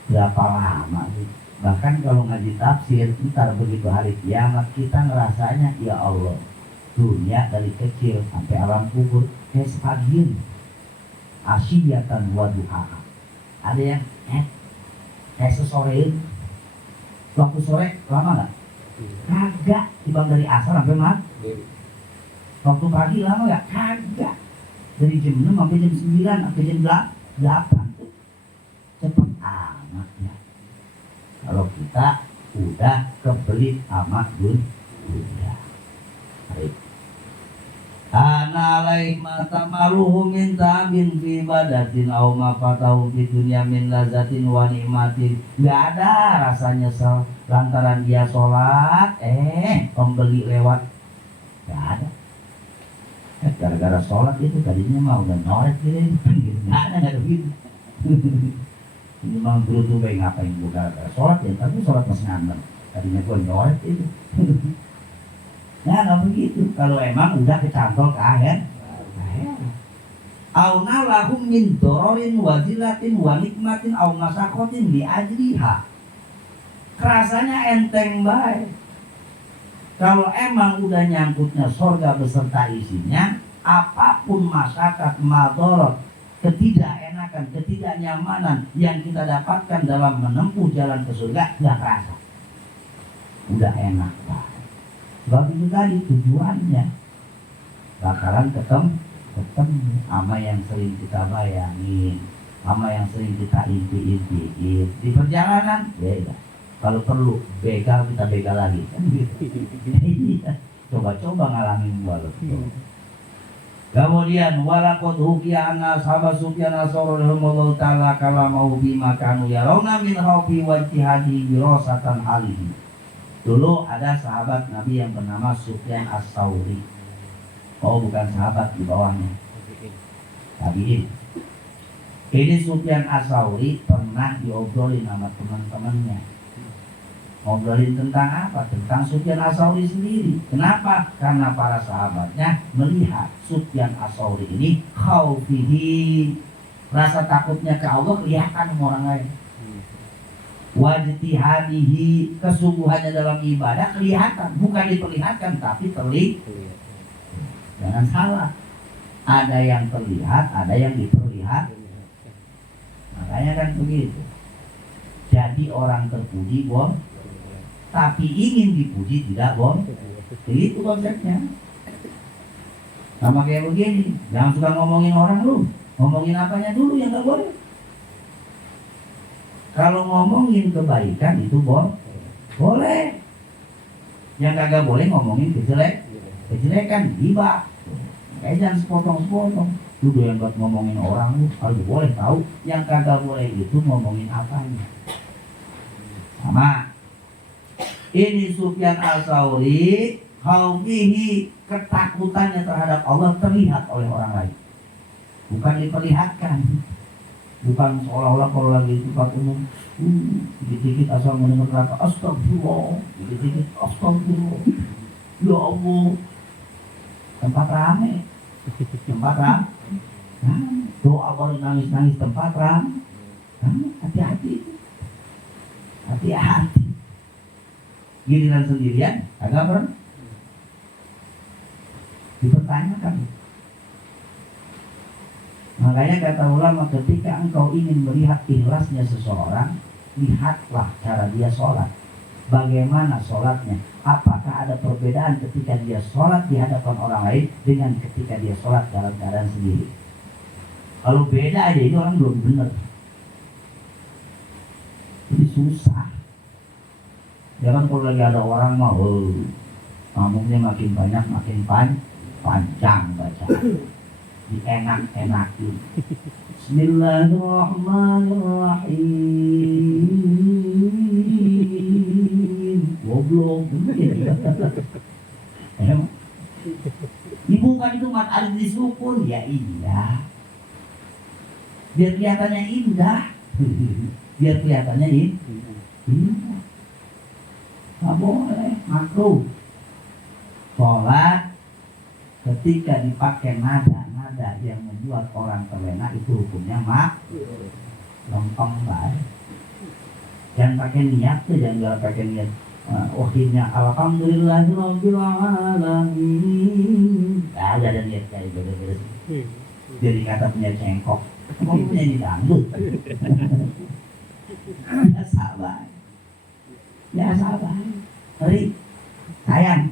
Berapa lama sih? Bahkan kalau ngaji tafsir, ntar begitu hari kiamat kita ngerasanya, ya Allah, dunia dari kecil sampai alam kubur kayak sepagian, asyiyatan waduha. Ada yang kayak sesorein. Waktu sore lama nggak? Kagak. Dibang dari asar sampai maghrib. Waktu pagi lama nggak? Kagak. Dari jam 6 sampai jam 9 sampai jam 8 tuh cepet amat ya. Kalau kita udah kebelit sama dunia. Baik. Ana alaih mata maruhu min ta'amin fi ibadatin aw ma fatahu fi dunya min lazatin wa nikmatin. Gak ada rasa nyesel lantaran dia sholat pembeli lewat. Gak ada. Gara-gara sholat itu tadinya mah udah norek gitu. Gak ada gitu. Ini memang dulu tuh baik ngapain gue gara-gara sholat ya, tapi sholat masih nganter. Tadinya gue norek itu. Ya nggak begitu. Kalau emang udah kecantol ke akhir. Auna lahum min dororin wazilatin wa nikmatin au masakotin li ajriha. Kerasanya enteng baik. Kalau emang udah nyangkutnya sorga beserta isinya, apapun masyarakat madorot, ketidakenakan, ketidaknyamanan yang kita dapatkan dalam menempuh jalan ke surga nggak kerasa. Udah enak Pak. Sebab itu tadi tujuannya bakalan ketemu sama yang sering kita bayangin, sama yang sering kita impi-impiin di perjalanan. Ya, kalau perlu begal kita begal lagi kan gitu. Coba-coba ngalamin walau. Kemudian walaqad hukiya anna sahabat Sufyan as-Sawri rahimahullahu taala kala mau bima kanu yarawna min khawfi wa jihadi wirasatan alihi. Dulu ada sahabat Nabi yang bernama Sufyan as-Sawri. Oh, bukan sahabat, di bawahnya tabi'in. Ini Sufyan as-Sawri pernah diobrolin sama teman-temannya. Ngobrolin tentang apa? Tentang Sufyan as-Sawri sendiri. Kenapa? Karena para sahabatnya melihat Sufyan as-Sawri ini khaufihi, rasa takutnya ke Allah kelihatan sama orang lain. Wajtihadihi, kesungguhannya dalam ibadah kelihatan, bukan diperlihatkan tapi terlihat. Jangan salah, ada yang terlihat, ada yang diperlihat. Makanya kan begitu. Jadi orang terpuji boleh, tapi ingin dipuji tidak boleh. Itu konsepnya. Sama kayak begini, jangan suka ngomongin orang lu. Ngomongin apanya dulu yang gak boleh. Kalau ngomongin kebaikan itu boleh. Yang kagak boleh ngomongin kejelekan, iba. Kayak jangan sepotong-sepotong. Lu doyan buat ngomongin orang lu, kalau boleh tahu. Yang kagak boleh itu ngomongin apanya. Sama. Ini Sufyan as-Sawri khaufihi, ketakutannya terhadap Allah terlihat oleh orang lain, bukan diperlihatkan. Bukan seolah-olah kalau lagi di tempat umum dikit-dikit asal mendengar kata astagfirullah, dikit-dikit astagfirullah, ya Allah. Tempat rame, doa baru nangis-nangis tempat rame. Hati-hati. Giliran sendirian agak pernah dipertanyakan. Makanya kata ulama, ketika engkau ingin melihat ikhlasnya seseorang, lihatlah cara dia sholat. Bagaimana sholatnya? Apakah ada perbedaan ketika dia sholat di hadapan orang lain dengan ketika dia sholat dalam keadaan sendiri? Kalau beda aja, ini orang belum benar. Ini susah. Jangan kalau lagi ada orang mau ngomongnya makin banyak, makin panjang baca, dienak-enakin. Bismillahirrahmanirrahim. Goblok. Ini bukan itu mat ada disukun, ya iya. Biar kelihatannya indah. Biar kelihatannya indah. Nggak boleh, makruh. Sholat ketika dipakai nada yang membuat orang terlena itu hukumnya lempeng baik. Jangan pakai niat tuh, jangan pakai niat. Wakilnya alhamdulillahirabbil alamin. Ada niat kayak beda-beda. Jadi kata punya cengkok, kamu punya di dangdut. Ya sabar. Hari sayang.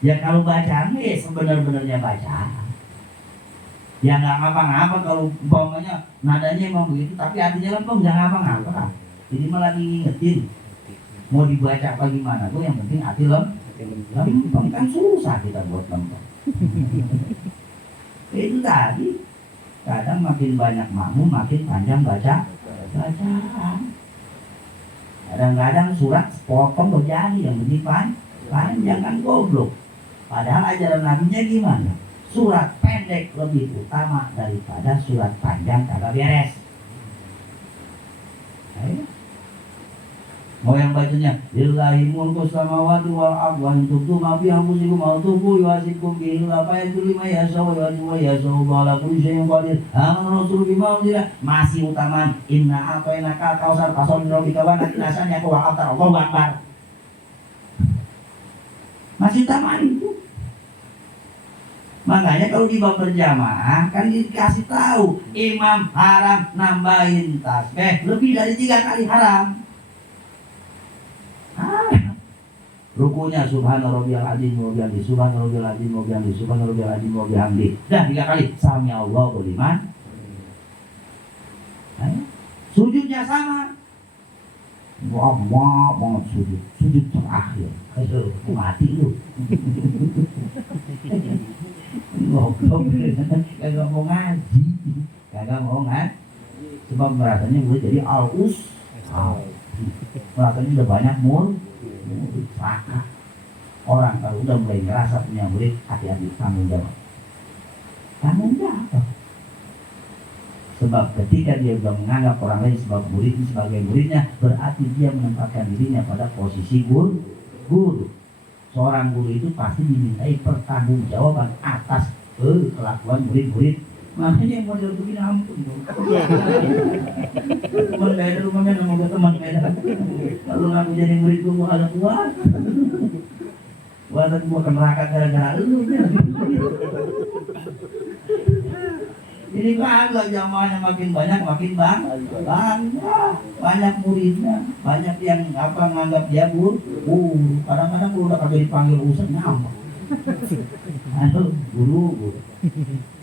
Ya kalau bacaan ya sebenar-benarnya bacaan. Ya nggak ngapa-ngapa kalau umpamanya nadanya emang begitu, tapi artinya lempeng, jangan ngapa-ngapa. Jadi malah ngingetin mau dibaca apa gimana tuh, yang penting hati lempeng. Kan susah kita buat lempeng. Itu tadi kadang makin banyak makmum makin panjang bacaan. Kadang-kadang surat potong berjadi yang penting panjang kan goblok. Padahal ajaran nabinya gimana? Surat pendek lebih utama daripada surat panjang kagak beres. Ayo. Mau yang bacanya lillahi mulku samawati wal ardi wa in tubdu ma fi anfusikum aw tukhfu yuhasibkum bihi la fa'tu lima yasau wa yasau ala kulli syai'in qadir. Rasul bima unzila masih utama inna a'tainaka kausar pasal rabbika wa nasanya wa atar Allahu akbar. Masih utama itu. Makanya kalau di bab berjamaah kan dikasih tahu imam haram nambahin tasbih lebih dari 3 kali haram. Rukunya subhana rabbiyal azim wa bihamdi, subhana rabbiyal azim wa bihamdi, subhana rabbiyal azim wa bihamdi. Dah 3 kali sami Allahu liman. Sujudnya sama. Wah banget sujud terakhir. Aduh, mati lu. Ngobrol, kagak mau ngaji, kagak mau ngaji. Sebab merasanya gue jadi aus. Merasanya udah banyak murid. Maka orang kalau udah mulai ngerasa punya murid, hati-hati tanggung jawab. Sebab ketika dia sudah menganggap orang lain sebagai muridnya, berarti dia menempatkan dirinya pada posisi guru. Seorang guru itu pasti dimintai pertanggungjawaban atas kelakuan murid-murid. Makanya yang model begini ampun dong. Teman beda rumahnya nama teman beda. Kalau ngaku jadi murid gue ada kuat. Buatan gue ke neraka gara-gara lu. Ini kagak jamaahnya makin banyak banyak muridnya, banyak yang nganggap dia guru. Kadang-kadang gue udah kagak dipanggil ustaz nyampe. Guru.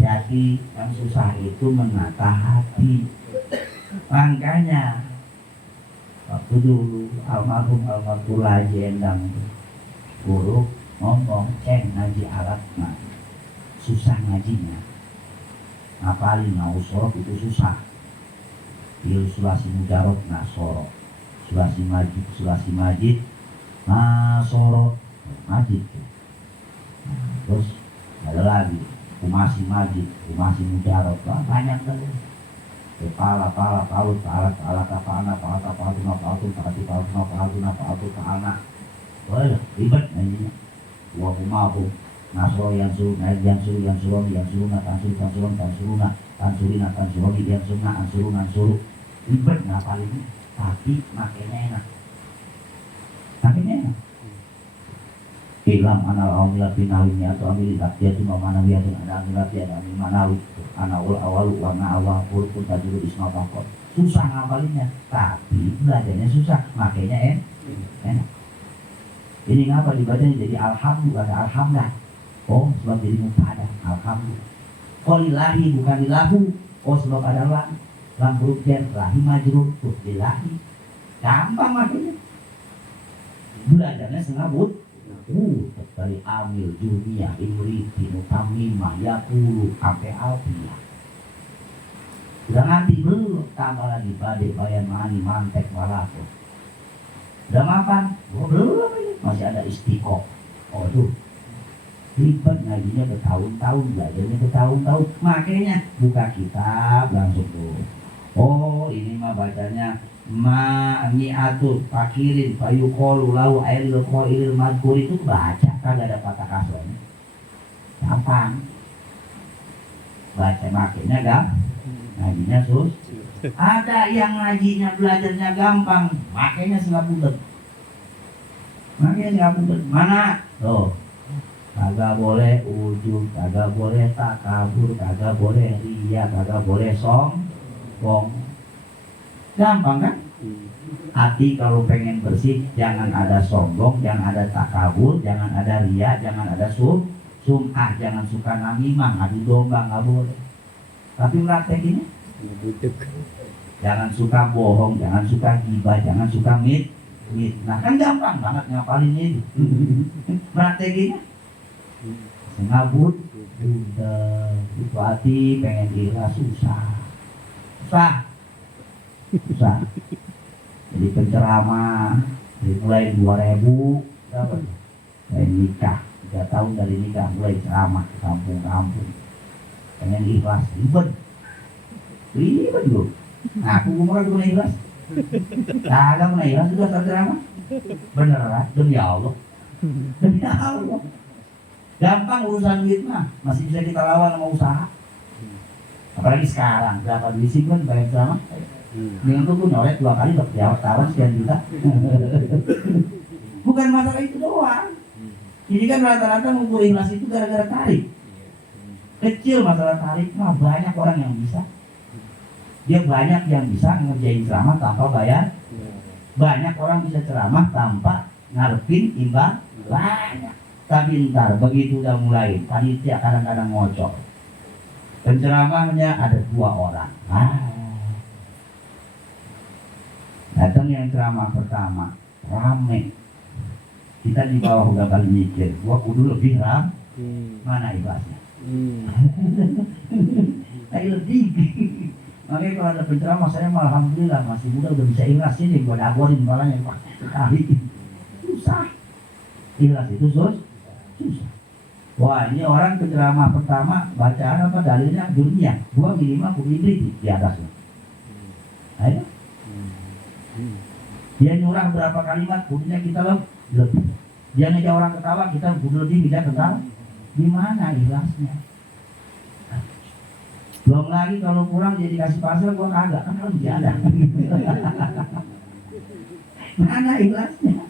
Jadi yang susah itu menata hati. Makanya waktu dulu almarhum Haji Endang guru ngomong ngaji Arab susah ngajinya. Ngapalin sorok itu susah. Bil sulasi mujarab sorok, sulasi majid sorok majid. Terus ada lagi kumasi majid, kumasi mujarab, banyak kan. Pala paut ribet nanya. Wa humabum nasro yang suruna ribet ngapalin, tapi makanya enak. Ilam anal awmila binawini atau amili takjati mamanawiyatun ada amilati ada amil manawi anawul awalu warna awal pun tajulu isma pakot. Susah ngapalinnya, tapi belajarnya susah, makanya enak. Ini ngapa dibacanya jadi alhamdulillah, alhamdulillah. Oh sebab jadi mubtada, alhamdulillah. Qolilahi bukan lilahu. Oh sebab ada lam huruf jar, lahi majrur, lillahi. Gampang makanya. Belajarnya sengabut. Dari amil dunia imriti mutamimah yakulu sampai alfiyah. Udah nganti belum, tambah lagi badai bayan mani mantek walako. Udah mapan? Belum ini. Masih ada istiqoh. Oh tuh ribet ngajinya bertahun-tahun, belajarnya bertahun-tahun. Makanya buka kitab langsung tuh. Oh ini mah bacanya ma'ni'atut fakirin fayuqalu lahu airil qailil madkur, itu baca kagak ada patah kasrahnya. Gampang. Baca makanya ngajinya sus. Ada yang ngajinya belajarnya gampang, makanya enggak bulet. Mana? Tuh. Kagak boleh ujub, kagak boleh takabur, kagak boleh riya, kagak boleh sombong. Gampang kan? Hati kalau pengen bersih, jangan ada sombong, jangan ada takabur, jangan ada riya, jangan ada sum'ah, jangan suka namimah, adu domba, nggak boleh. Tapi praktek ini, jangan suka bohong, jangan suka gibah, jangan suka nah kan gampang banget ngapalin itu. Praktek ini, ngabut, udah itu hati pengen ikhlas susah. Jadi penceramah mulai 2000 dapat dari nikah 3 tahun dari nikah mulai ceramah kampung-kampung pengen ikhlas ribet loh. Nah aku kemarin pernah ikhlas kagak pernah ikhlas juga ceramah beneran demi Allah gampang urusan duit mah masih bisa kita lawan sama usaha, apalagi sekarang berapa duit sih kan bayar ceramah. Dengan tuh nyolek 2 kali dapat jawab tawaran sekian juta. Bukan masalah itu doang. Ini kan rata-rata mengukur ikhlas itu gara-gara tarik. Kecil masalah tarik mah banyak orang yang bisa. Dia banyak yang bisa ngerjain ceramah tanpa bayar. Banyak orang bisa ceramah tanpa ngarepin imbang. Banyak. Tapi ntar begitu udah mulai panitia kadang-kadang ngocok. Penceramahnya ada 2 orang. Datang yang ceramah pertama rame. Kita di bawah udah kali mikir, gua kudu lebih mana ikhlasnya? Saya lebih. Makanya kalau ada penceramah saya malah alhamdulillah masih muda udah bisa ikhlas ini, gua dagorin kepalanya Pak. Sekali susah. Ikhlas itu susah. Wah, ini orang penceramah pertama bacaan apa dalilnya dunia. Gua minimal kudu di atasnya. Ayo. Dia nyurang berapa kalimat, kudunya kita lebih. Dia ngejak orang ketawa, kita kudu lebih ngejak ketawa. Gimana ikhlasnya? Belum lagi kalau kurang dia dikasih pasal, gua kagak, kan harus ada. Mana ikhlasnya?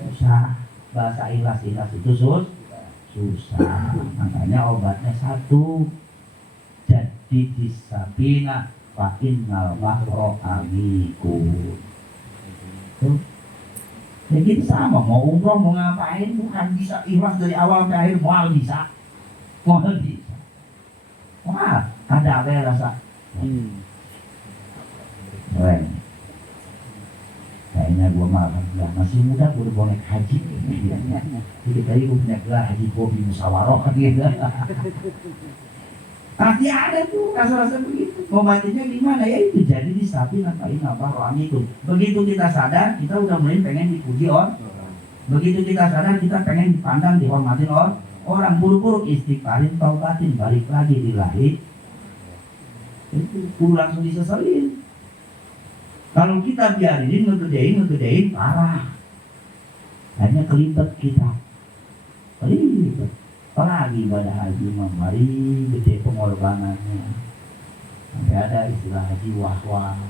Susah. Bahasa ikhlas itu susah. Makanya obatnya satu. Jadi disabina fa innal mahro amiku. Ya gitu sama, mau umroh mau ngapain bukan bisa ikhlas dari awal sampai akhir, mau bisa. Wah, ada apa ya rasa? Keren. Kayaknya gue malah masih muda, gue udah boleh haji. Jadi tadi gue punya gelar haji hobi musyawarah gitu. Pasti ada tuh rasa-rasa begitu. Obatnya gimana ya itu jadi disapi ngapain apa roh itu. Begitu kita sadar, kita udah mulai pengen dipuji orang. Begitu kita sadar, kita pengen dipandang, dihormatin orang. Buru-buru istighfarin, taubatin, balik lagi dilahi. Itu langsung diseselin. Kalau kita biarin ngegedein parah. Hanya kelibet kita. Kelibet. Apalagi ibadah haji mari gede pengorbanannya. Sampai ada istilah haji wahwa.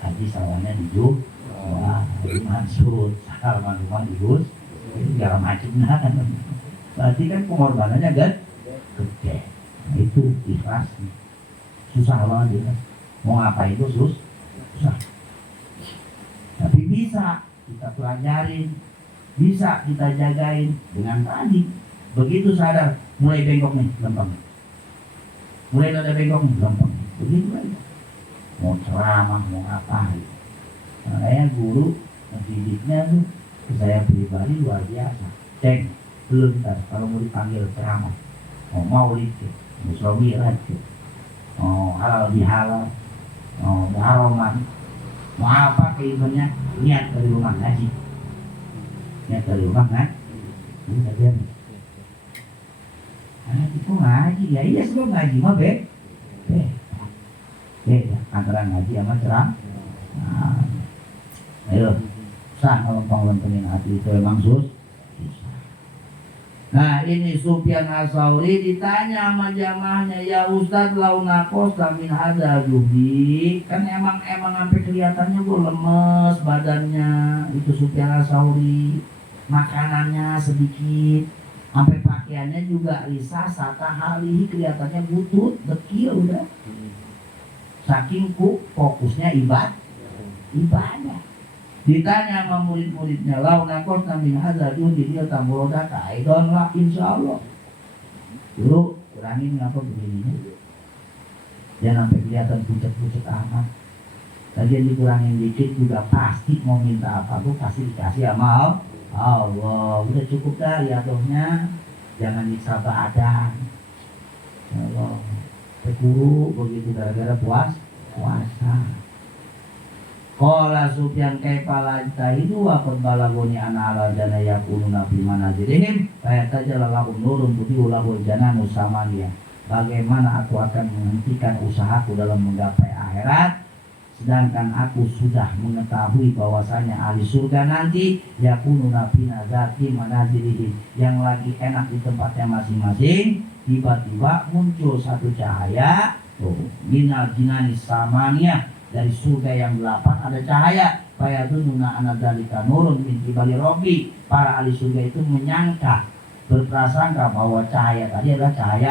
Haji sawannya dijub. Wah, haji mansur. Salaman rumah dihus. Itu segala macam. Berarti kan pengorbanannya gede. Nah, itu ikhlas. Susah banget ya. Mau ngapain itu susah. Tapi bisa kita pelajarin, bisa kita jagain dengan tadi. Begitu sadar, mulai bengkok nih, lempeng. Mulai ada bengkok nih, lempeng. Begitu aja. Mau ceramah, mau ngapain. Makanya guru ngedidiknya tuh saya pribadi luar biasa. Ceng, belum ntar kalau mau dipanggil ceramah, mau maulid, mau sholat, mau halal bihalal, mau haroman, mau apa keimannya, niat dari rumah ngaji. Niat dari rumah ngaji. Ini tadi apa? Itu ngaji, ya iya sebelum ngaji mah beda antara ngaji sama ceramah. Nah, ayo, sah ngelompong-lompongin hati itu emang susah. Nah ini Sufyan As-Tsauri ditanya sama jamaahnya, ya Ustadz launakos min hadza juhdi. Kan emang sampai kelihatannya gue lemes badannya. Itu Sufyan As-Tsauri. Makanannya sedikit, sampai pakaiannya juga risah, sata halihi, kelihatannya butut, dekil udah. Saking fokusnya ibadah. Ditanya sama murid-muridnya, launakos min hadza juhdi dia tamuroda kaidon lah insyaallah. Dulu kurangin ngapa begini. Jangan sampai kelihatan pucet-pucet amat. Tadi dikurangin dikit juga pasti mau minta apa tuh pasti dikasih sama Allah. Udah cukup dah riadohnya, jangan nyiksa badan. Allah, tekuru begitu gara-gara puasa. Qala Sufyan kaifala itu wa balagoni ana ala jana yakununa fi manazilihim fa tajallahu nurun tudiu lahu jananu samaniya. Bagaimana aku akan menghentikan usahaku dalam menggapai akhirat, sedangkan aku sudah mengetahui bahwasanya ahli surga nanti yakununa fi nazati manazilihim, yang lagi enak di tempatnya masing-masing. Tiba-tiba muncul satu cahaya minal jinani samaniya, dari surga yang 8 ada cahaya. Fayadununa anadzalika nurun min qibali rabbi. Para ahli surga itu menyangka berprasangka bahwa cahaya tadi adalah cahaya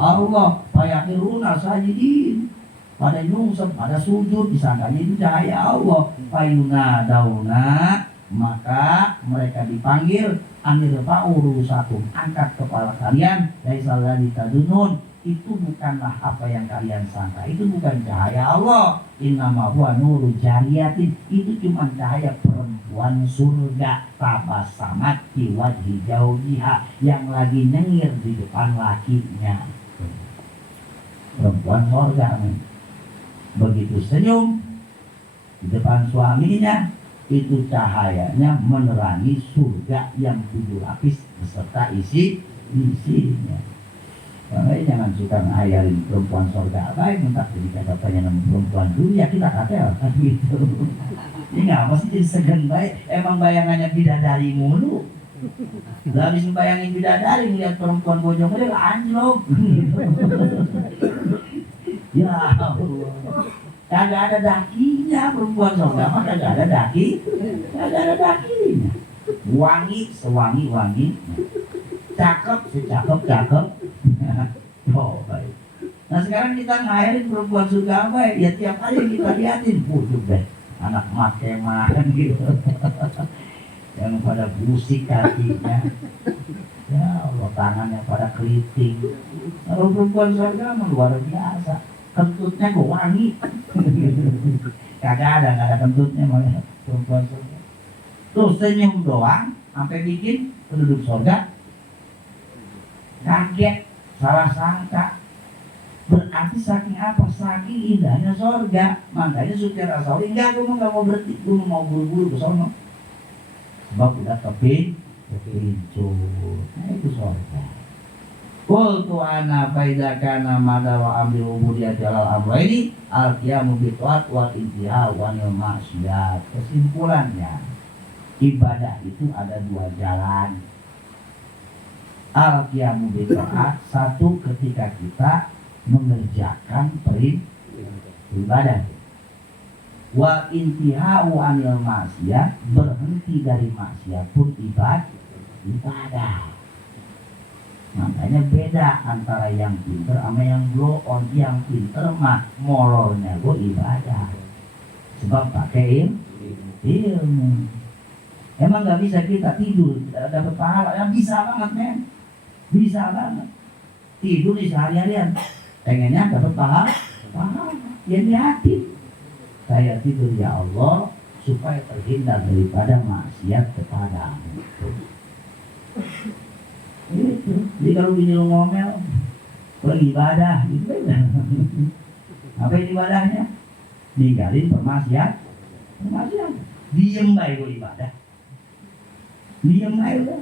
Allah. Fayaqiruna sajidin, pada nyungsep, pada sujud, disangkanya itu cahaya Allah. Fayunadauna, maka mereka dipanggil, anirfa'u rusakum, angkat kepala kalian, laisal ladzi tadunun, itu bukanlah apa yang kalian sangka, itu bukan cahaya Allah. Innama huwa nuru jariyatin, itu cuma cahaya perempuan surga, tabasamat fi wajhi jauhiha, yang lagi nyengir di depan lakinya. Perempuan surga begitu senyum di depan suaminya, itu cahayanya menerangi surga yang 7 lapis beserta isinya. Makanya jangan suka ngayalin perempuan surga baik, minta jadi katanya nama perempuan dulu ya kita katel kan gitu. Ini ngapa sih jadi segan baik? Emang bayangannya bidadari mulu. Lah habis bayangin bidadari ngeliat perempuan bojong gede lah anjlok. Ya Allah. Kagak ada dakinya perempuan surga mah, kagak ada dakinya. Wangi sewangi-wangi, cakep secakep-cakep. Oh baik. Nah sekarang kita ngairin perempuan surga baik, ya tiap hari kita liatin, bujuk deh, anak makemah kan gitu, yang pada busik kakinya, ya Allah tangannya pada keriting. Kalau perempuan surga mah luar biasa, kentutnya kok wangi. Kagak ada kentutnya malah perempuan surga. Terus senyum doang sampai bikin penduduk surga kaget, salah sangka. Berarti saking apa? Saking indahnya surga. Makanya Sufyan Ats-Tsauri, enggak, gue mau berhenti, gue mau buru-buru ke sono. Sebab udah kepincut. Nah itu surga. Qultu ana faidha kana mada wa amri ubudiyah jalal amrayni al-qiyamu bita'at wal intihau anil ma'siyat. Kesimpulannya, ibadah itu ada 2 jalan. Al-qiyamu bita'at, satu ketika kita mengerjakan ibadah. Wa intihau anil ma'siyat, berhenti dari maksiat pun ibadah. Makanya beda antara yang pinter sama yang blow on. Yang pinter mah molornya gue ibadah, sebab pakai ilmu. Emang gak bisa kita tidur dapat pahala? Yang bisa banget men, bisa banget. Tidur di sehari-harian pengennya dapat pahala. Ya niatin, saya tidur ya Allah supaya terhindar daripada maksiat kepadamu. Itu. Jadi kalau bini lu ngomel, beribadah gitu kan. Apa ibadahnya? Ninggalin permaksiat. Diem baik gue ibadah. Diem baik udah.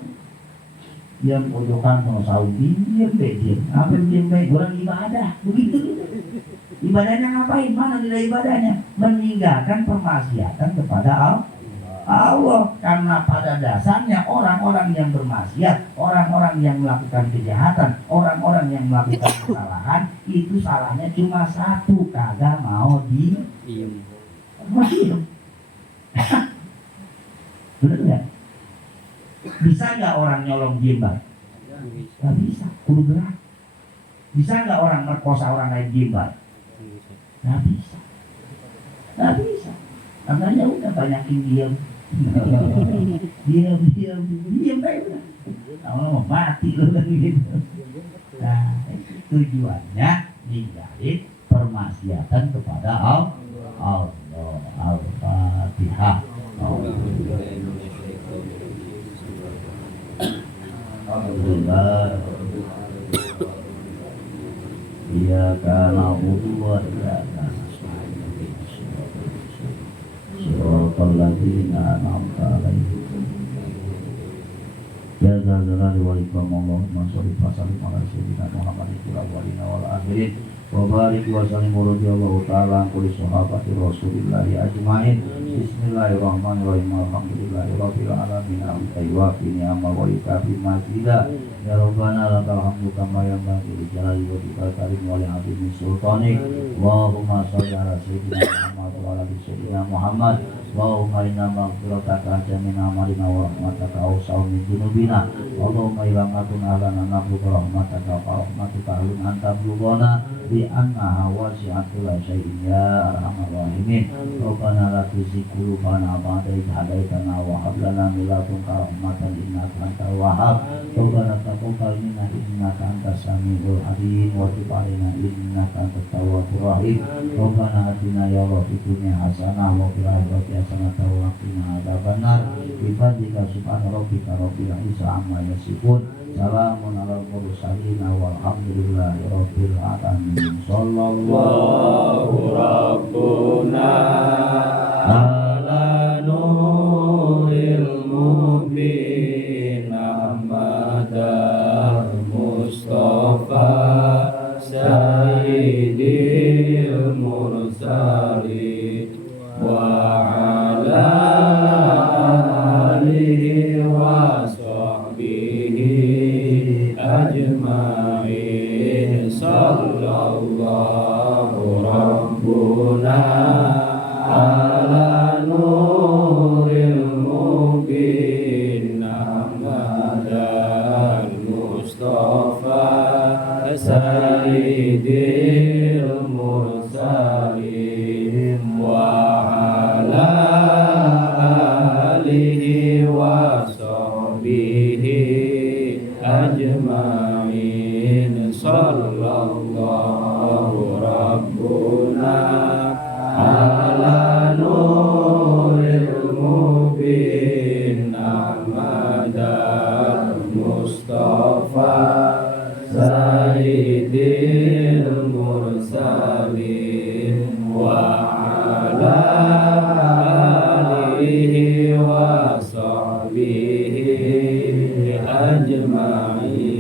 Diem pojokan sama Saudi, diem baik. Apa diem baik? Orang ibadah. Begitu gitu. Ibadahnya ngapain? Mana nilai ibadahnya? Meninggalkan permaksiatan kepada Allah. Karena pada dasarnya orang-orang yang bermaksiat, orang-orang yang melakukan kejahatan, orang-orang yang melakukan kesalahan, itu salahnya cuma satu, kagak mau diem. Bener nggak? Bisa nggak orang nyolong diem bang? Nggak bisa, kudu gerak. Bisa nggak orang merkosa orang lain diem bang? Nggak bisa. Makanya udah banyakin diem. Diam baik udah. Kalau mau mati lu kan gitu. Nah, tujuannya ninggalin permaksiatan kepada Allah. Al-Fatihah. Alhamdulillah. Iyyaka na'budu wa iyyaka nasta'in. Shiratal ladzina an'amta 'alaihim. Ya zalzalali wal ikram Allahumma sholli wa sallim ala sayyidina Muhammadin fil awwalin wal akhirin wa barik wa sallim radhiyallahu ta'ala an kulli sahabati Rasulillahi ajmain. Bismillahirrahmanirrahim. Alhamdulillahi rabbil alamin. Wa fi ni'mal wa yukafi mazida. Ya Rabbana lakal hamdu kama yanbaghi li jalali wajhika karim wa li 'azimi sultanik. Allahumma shalli ala sayyidina Muhammad wa ala sayyidina Muhammad Allahumma inna maghfirataka jamin amalina wa rahmataka awsa'u min dunubina. Allahumma ilangatuna lana nabluga rahmataka wa rahmatuka alun anta blugona bi anna wasi'at kula syai'in ya arhamar rahimin. Rabbana la tuzigh qulubana ba'da idh hadaitana wa hab lana min ladunka rahmatan innaka antal wahhab. Rabbana taqabbal minna innaka antas samiul alim wa tub 'alaina innaka antat tawwabur rahim. Rabbana atina ya Allah fid dunya hasanah wa fil akhirati hasanah wa qina adzabannar. Bi fadlika subhana rabbika rabbil izzati amma yasifun. Salamun alal mursalin walhamdulillahi rabbil alamin. Sallallahu rabbuna ala nuril mubin Ahmadal Mustafa Sayyidil Mursalin wa ala alihi wa sahbihi ajma'in. Sallallahu rabbuna ala nuril mubin Ahmadal Mustafa Sayyidil Mursalin wa ala alihi wa sahbihi ajma'in. Sallallahu rabbuna ala nuril mubin Ahmadal Mustafa Sayyidil Mursalin wa ala alihi wa sahbihi ajma'in.